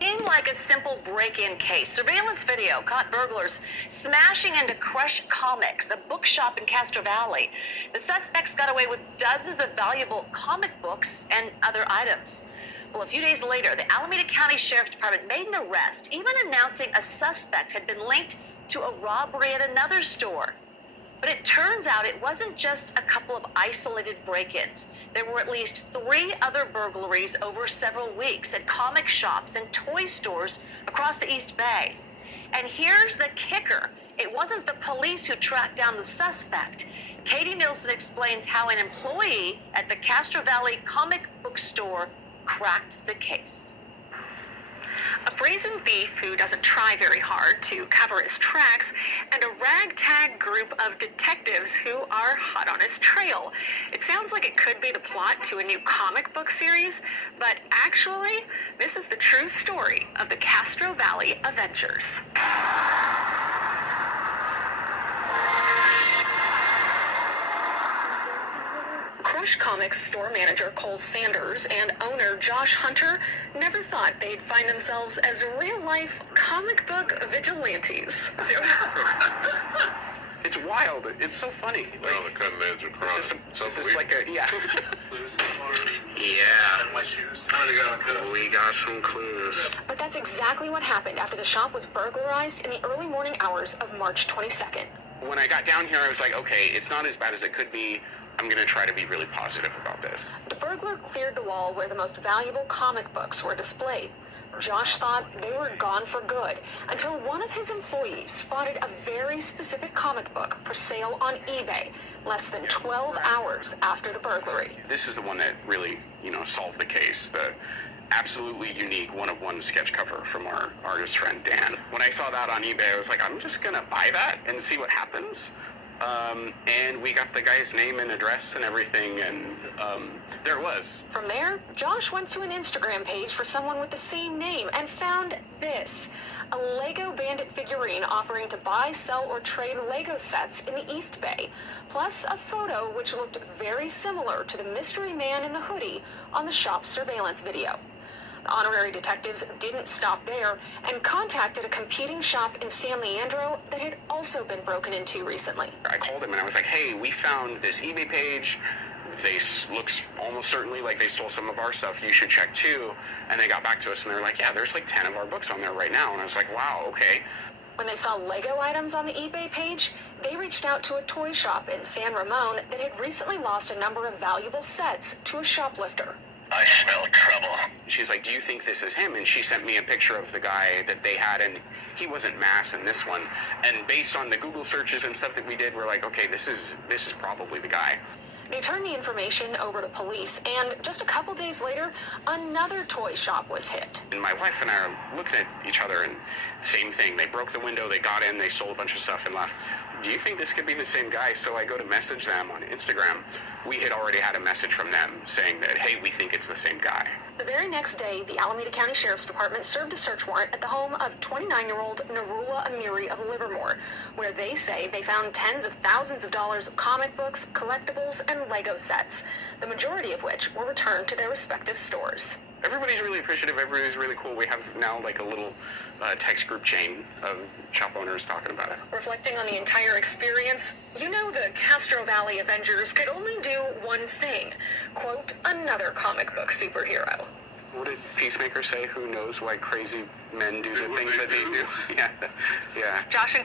Seemed like a simple break-in case. Surveillance video caught burglars smashing into Crush Comics, a bookshop in Castro Valley. The suspects got away with dozens of valuable comic books and other items. Well, a few days later, the Alameda County Sheriff's Department made an arrest, even announcing a suspect had been linked to a robbery at another store. But it turns out it wasn't just a couple of isolated break-ins. There were at least 3 other burglaries over several weeks at comic shops and toy stores across the East Bay. And here's the kicker. It wasn't the police who tracked down the suspect. Katie Nilsson explains how an employee at the Castro Valley comic book store cracked the case. A brazen thief who doesn't try very hard to cover his tracks, and a ragtag group of detectives who are hot on his trail. It sounds like it could be the plot to a new comic book series, but actually, this is the true story of the Castro Valley Avengers. Crush Comics store manager Cole Sanders and owner Josh Hunter never thought they'd find themselves as real-life comic book vigilantes. It's wild. It's so funny. Like, the cutting edge of crime. This is like a, yeah. We got some clues. But that's exactly what happened after the shop was burglarized in the early morning hours of March 22nd. When I got down here, I was like, okay, it's not as bad as it could be. I'm going to try to be really positive about this. The burglar cleared the wall where the most valuable comic books were displayed. Josh thought they were gone for good until one of his employees spotted a very specific comic book for sale on eBay less than 12 hours after the burglary. This is the one that really, solved the case. The absolutely unique one-of-one sketch cover from our artist friend Dan. When I saw that on eBay, I was like, I'm just going to buy that and see what happens. And we got the guy's name and address and everything, and there it was. From there, Josh went to an Instagram page for someone with the same name and found this: a Lego Bandit figurine offering to buy, sell, or trade Lego sets in the East Bay, plus a photo which looked very similar to the mystery man in the hoodie on the shop's surveillance video. The honorary detectives didn't stop there and contacted a competing shop in San Leandro that had also been broken into recently. I called him and I was like, hey, we found this eBay page. Looks almost certainly like they stole some of our stuff. You should check too. And they got back to us and they were like, yeah, there's like 10 of our books on there right now. And I was like, wow, okay. When they saw Lego items on the eBay page, they reached out to a toy shop in San Ramon that had recently lost a number of valuable sets to a shoplifter. I smell trouble. She's like, do you think this is him? And she sent me a picture of the guy that they had, and he wasn't mass in this one. And based on the Google searches and stuff that we did, we're like, okay, this is probably the guy. They turned the information over to police, and just a couple days later, another toy shop was hit. And my wife and I are looking at each other, and same thing. They broke the window, they got in, they stole a bunch of stuff and left. Do you think this could be the same guy? So I go to message them on Instagram. We had already had a message from them saying that, hey, we think it's the same guy. The very next day, the Alameda County Sheriff's Department served a search warrant at the home of 29-year-old Narula Amiri of Livermore, where they say they found tens of thousands of dollars of comic books, collectibles, and Lego sets, the majority of which were returned to their respective stores. Everybody's really appreciative. Everybody's really cool. We have now like a little text group chain of shop owners talking about it. Reflecting on the entire experience, the Castro Valley Avengers could only do one thing: quote, another comic book superhero. What did Peacemaker say? Who knows why crazy men do the things that they do? Yeah. Josh and